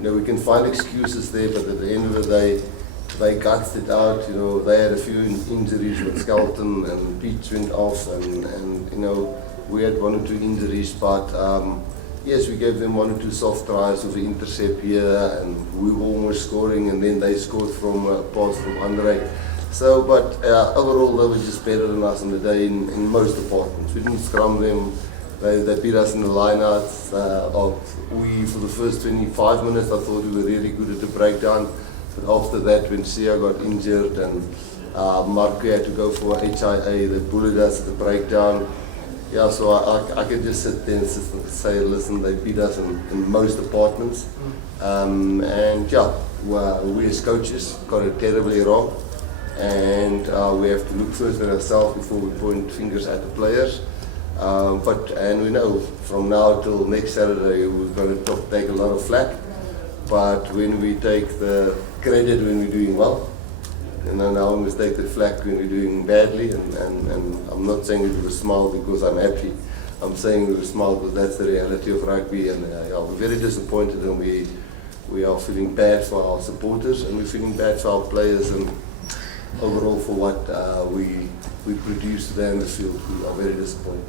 we can find excuses there, but at the end of the day, they gutsed it out. They had a few injuries with Skelton, and Pete went off, and we had 1 or 2 injuries, but yes, we gave them 1 or 2 soft tries with the intercept here, and we were almost scoring, and then they scored from a pass from Andre. So, but overall, they were just better than us on the day in most departments. We didn't scrum them. They beat us in the lineouts. For the first 25 minutes, I thought we were really good at the breakdown. But after that, when Sia got injured and Marco had to go for HIA, they bullied us at the breakdown. Yeah, so I could just sit there and say, listen, they beat us in most departments. And yeah, we as coaches got it terribly wrong. And we have to look first at ourselves before we point fingers at the players. And we know from now till next Saturday we're going to take a lot of flack. But when we take the credit when we're doing well, now we must take the flack when we're doing badly. And I'm not saying it with a smile because I'm happy. I'm saying with a smile because that's the reality of rugby. And we're very disappointed, and we are feeling bad for our supporters, and we're feeling bad for our players, and overall for what we produce today in the field. We are very disappointed.